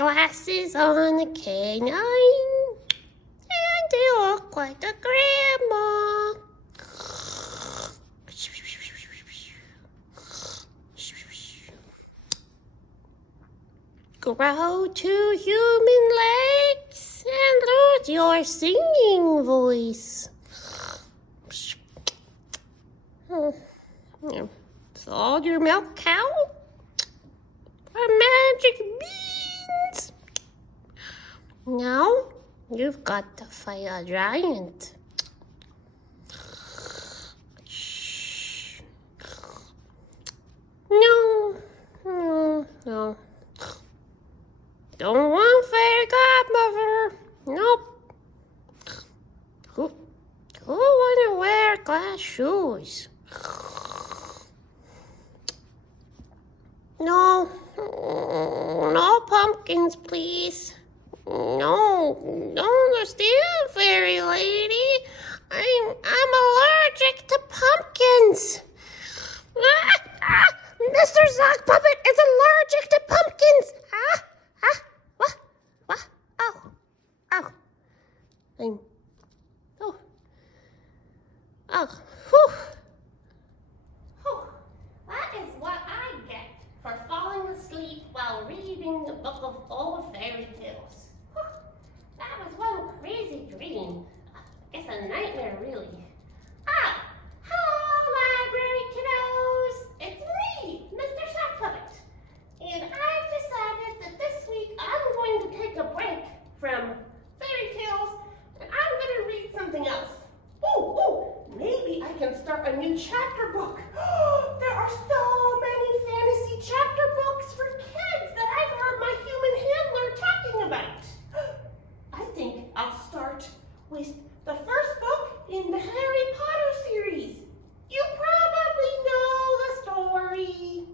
glasses on a canine, and they look like a grandma. Grow 2 human legs and lose your singing voice. Sold your milk cow for magic beans. Now you've got to fight a giant. No. Don't want fairy godmother. Nope. Who wanna wear glass shoes? No pumpkins, please. No, don't understand, fairy lady. I'm allergic to pumpkins. Mr. Sock Puppet is allergic to pumpkins. What? That is what I get for falling asleep while reading the book of old fairy tales. That was one crazy dream. It's a nightmare, really. Hello, library kiddos. It's me, Mr. Sock Puppet. And I've decided that this week I'm going to take a break from fairy tales and I'm going to read something else. Maybe I can start a new chapter book. There are so many fantasy chapter books for kids that I've heard my human handler talking about. I think I'll start with the first book in the Harry Potter series. You probably know the story.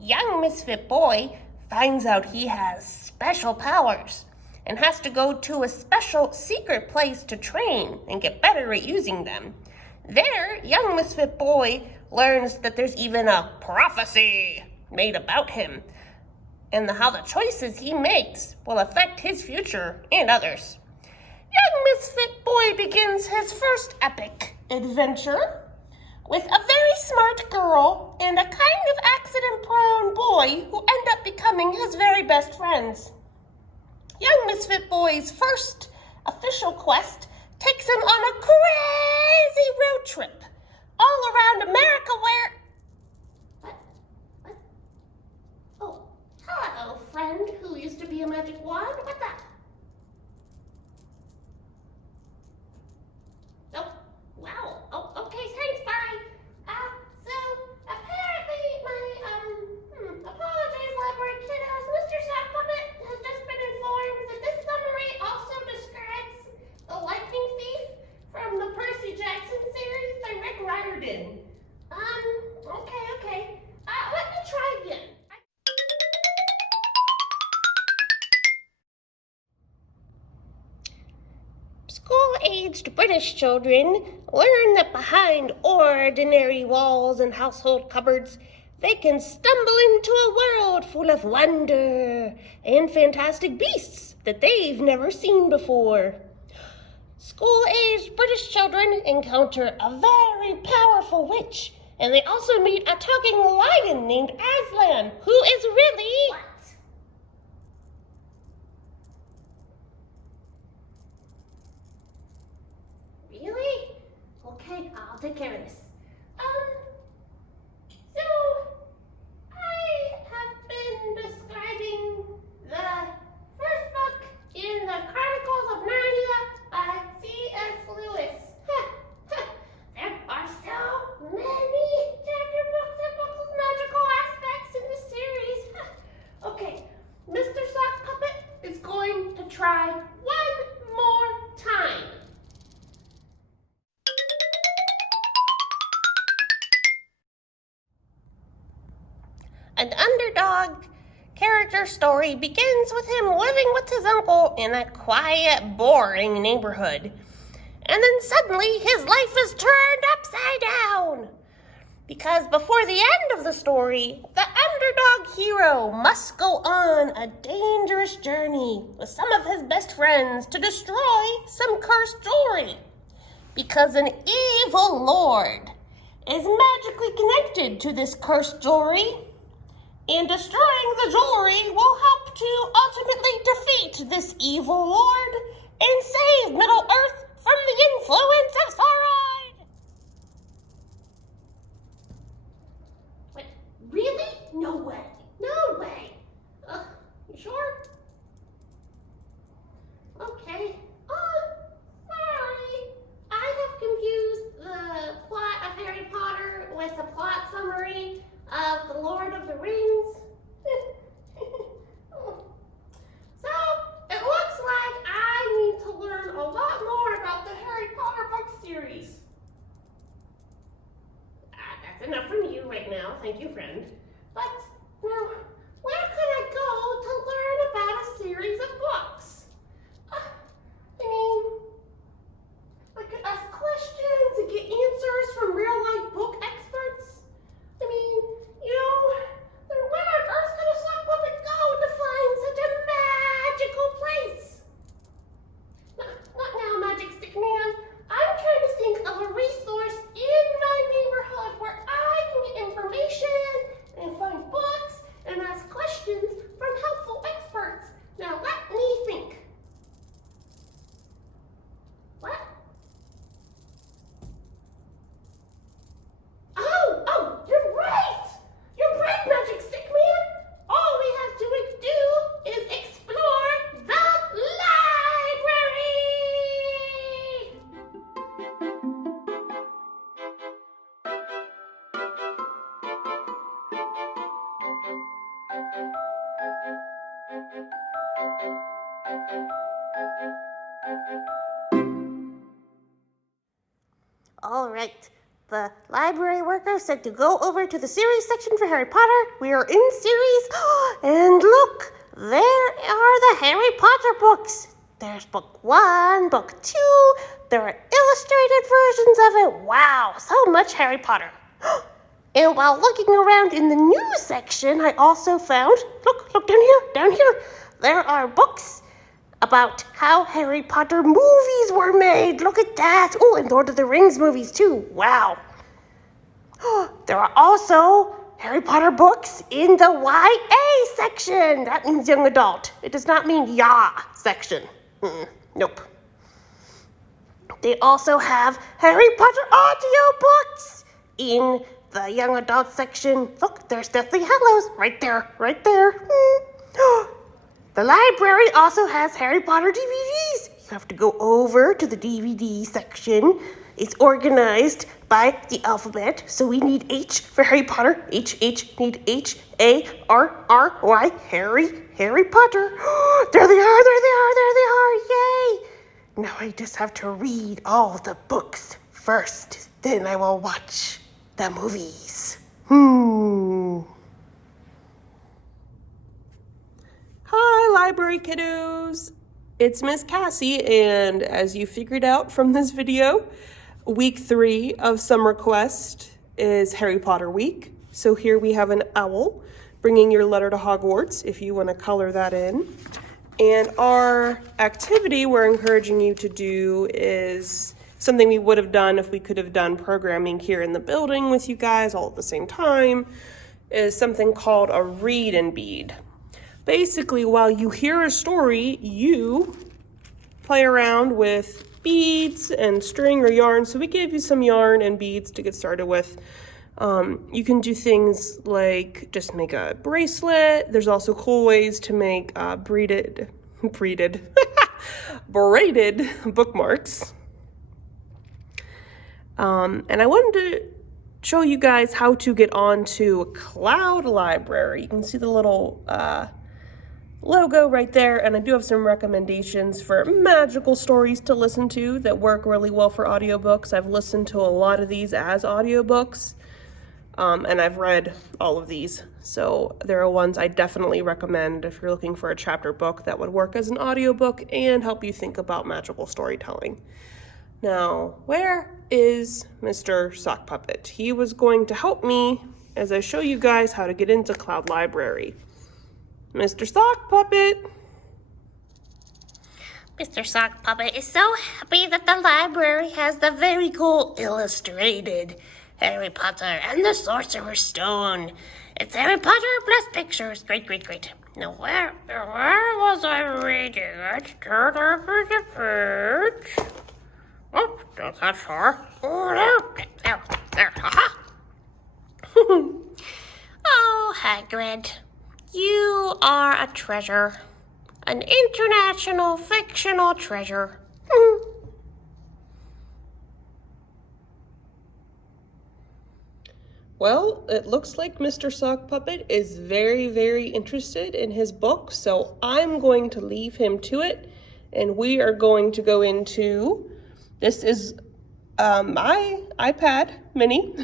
Young misfit boy finds out he has special powers and has to go to a special secret place to train and get better at using them. There, young misfit boy learns that there's even a prophecy made about him and how the choices he makes will affect his future and others. Young misfit boy begins his first epic adventure with a very smart girl and a kind of accident-prone boy who end up becoming his very best friends. Young misfit boy's first official quest takes him on a crazy road trip all around America where... What? Oh, hello, friend who used to be a magic wand. What's up? Oh, wow. Oh, okay, thanks, bye. So, apparently my, apologies, library kiddos. Mr. Sock Puppet has just been informed that this summary also describes The Lightning Thief from the Percy Jackson series by Rick Riordan. Okay. Let me try again. School-aged British children learn that behind ordinary walls and household cupboards, they can stumble into a world full of wonder and fantastic beasts that they've never seen before. School-aged British children encounter a very powerful witch, and they also meet a talking lion named Aslan, who is really... What? Really? Okay, I'll take care of this. So I have been describing the first book in the Chronicles of Narnia by C.S. Lewis. There are so many chapter books and books with magical aspects in this series. Okay, Mr. Sock Puppet is going to try one more time. An underdog character story begins with him living with his uncle in a quiet, boring neighborhood. And then suddenly his life is turned upside down. Because before the end of the story, the underdog hero must go on a dangerous journey with some of his best friends to destroy some cursed jewelry. Because an evil lord is magically connected to this cursed jewelry, and destroying the jewelry will help to ultimately defeat this evil lord and save Middle-earth from the influence of Sauron. What? Really? No way. No way. You sure? Okay. Sorry. I have confused the plot of Harry Potter with the plot summary of The Lord of the Rings. So, it looks like I need to learn a lot more about the Harry Potter book series. That's enough from you right now. Thank you, friend. But, now, where can I go to learn about a series of books? I could ask questions and get answers from real-life book experts. Where on earth could a sock puppet go to find such a magical place? Not now, Magic Stick Man. I'm trying to think of a resource in my neighborhood where I can get information and find books and ask questions from helpful experts. Now let me think. What? Oh, you're right! You're right, Magic Stick Man! All we have to do is explore the library! All right. The library worker said to go over to the series section for Harry Potter. We are in series, and look, there are the Harry Potter books. There's book 1, book 2. There are illustrated versions of it. Wow, so much Harry Potter. And while looking around in the news section, I also found, look down here. There are books about how Harry Potter movies were made. Look at that. Oh, and Lord of the Rings movies too. Wow. There are also Harry Potter books in the YA section. That means young adult. It does not mean YA section. Nope. They also have Harry Potter audiobooks in the young adult section. Look, there's Deathly Hallows right there. The library also has Harry Potter DVDs. You have to go over to the DVD section. It's organized by the alphabet, so we need H for Harry Potter. H, need H-A-R-R-Y, Harry Potter. There they are, yay! Now I just have to read all the books first, then I will watch the movies. Hi, library kiddos! It's Miss Cassie, and as you figured out from this video, week 3 of Summer Quest is Harry Potter week. So here we have an owl bringing your letter to Hogwarts if you want to color that in. And our activity we're encouraging you to do is something we would have done if we could have done programming here in the building with you guys all at the same time, is something called a read and bead. Basically, while you hear a story, you play around with beads and string or yarn. So we gave you some yarn and beads to get started with. You can do things like just make a bracelet. There's also cool ways to make braided bookmarks. And I wanted to show you guys how to get onto CloudLibrary. You can see the little logo right there, and I do have some recommendations for magical stories to listen to that work really well for audiobooks. I've listened to a lot of these as audiobooks, and I've read all of these. So there are ones I definitely recommend if you're looking for a chapter book that would work as an audiobook and help you think about magical storytelling. Now, where is Mr. Sock Puppet? He was going to help me as I show you guys how to get into CloudLibrary. Mr. Sock Puppet! Mr. Sock Puppet is so happy that the library has the very cool illustrated Harry Potter and the Sorcerer's Stone. It's Harry Potter plus pictures. Great, great, great. Now, where was I reading? Let's turn over the page. Oh, not that far. Oh, there. Aha! Oh, Hagrid, you are a treasure. An international fictional treasure. Well, it looks like Mr. Sock Puppet is very, very interested in his book, so I'm going to leave him to it, and we are going to go into, this is my iPad mini,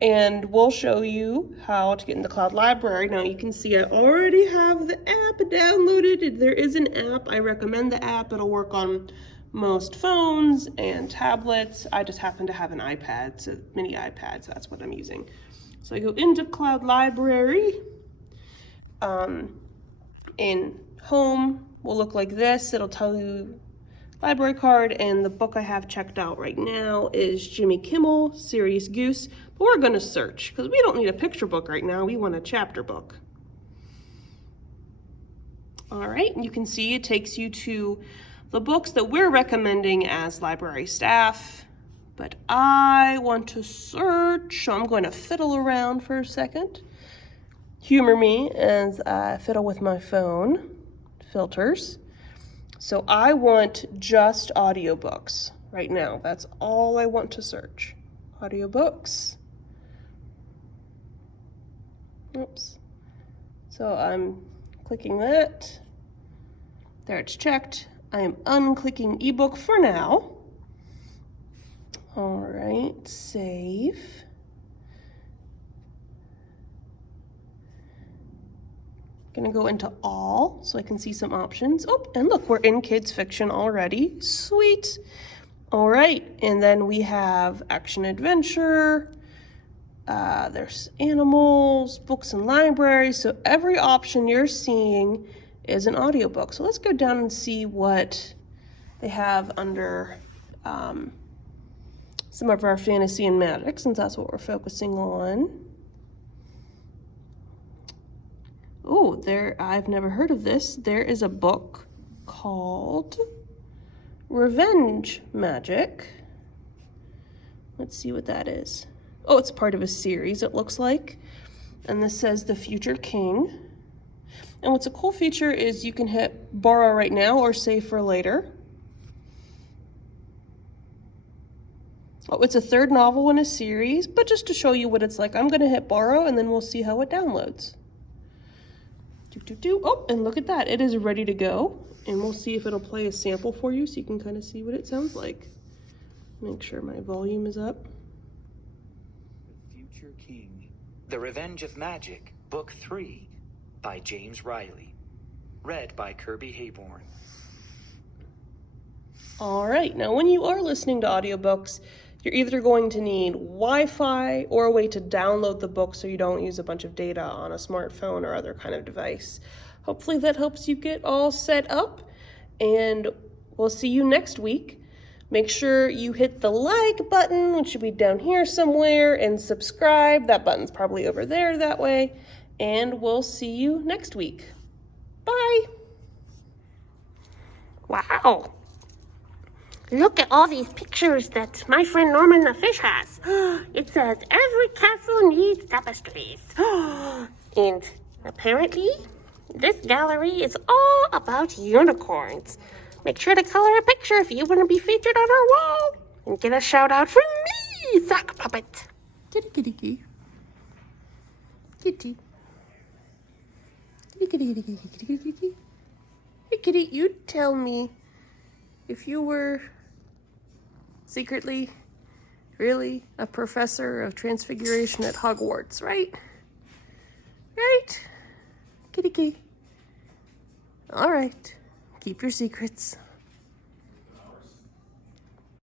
and we'll show you how to get into CloudLibrary. Now you can see I already have the app downloaded. There is an app. I recommend the app. It'll work on most phones and tablets. I just happen to have an iPad, so mini iPad, so that's what I'm using. So I go into CloudLibrary. In home will look like this. It'll tell you library card, and the book I have checked out right now is Jimmy Kimmel, Serious Goose, but we're gonna search because we don't need a picture book right now. We want a chapter book. All right, and you can see it takes you to the books that we're recommending as library staff, but I want to search, so I'm going to fiddle around for a second. Humor me as I fiddle with my phone filters. So I want just audiobooks right now. That's all I want to search. Audiobooks. Oops. So I'm clicking that. There, it's checked. I am unclicking ebook for now. All right, save. Gonna go into all so I can see some options. Oh, and look, we're in kids fiction already. Sweet. All right, and then we have action adventure. There's animals, books and libraries. So every option you're seeing is an audiobook. So let's go down and see what they have under some of our fantasy and magic, since that's what we're focusing on. Oh, I've never heard of this. There is a book called Revenge Magic. Let's see what that is. Oh, it's part of a series, it looks like. And this says The Future King. And what's a cool feature is you can hit borrow right now or save for later. Oh, it's a third novel in a series, but just to show you what it's like, I'm gonna hit borrow and then we'll see how it downloads. Oh, and look at that, it is ready to go. And we'll see if it'll play a sample for you so you can kind of see what it sounds like. Make sure my volume is up. The Future King, The Revenge of Magic, Book 3, by James Riley. Read by Kirby Hayborn. All right, now when you are listening to audiobooks, you're either going to need Wi-Fi or a way to download the book so you don't use a bunch of data on a smartphone or other kind of device. Hopefully that helps you get all set up, and we'll see you next week. Make sure you hit the like button, which should be down here somewhere, and subscribe. That button's probably over there that way, and we'll see you next week. Bye. Wow. Look at all these pictures that my friend Norman the Fish has. It says every castle needs tapestries. And apparently, this gallery is all about unicorns. Make sure to color a picture if you want to be featured on our wall. And get a shout out from me, Sock Puppet. Kitty, kitty, kitty. Kitty. Kitty, kitty, kitty, kitty, kitty, kitty, kitty. Hey, kitty, you tell me if you were secretly, really, a professor of transfiguration at Hogwarts, right? Right? Kitty, kitty. All right. Keep your secrets.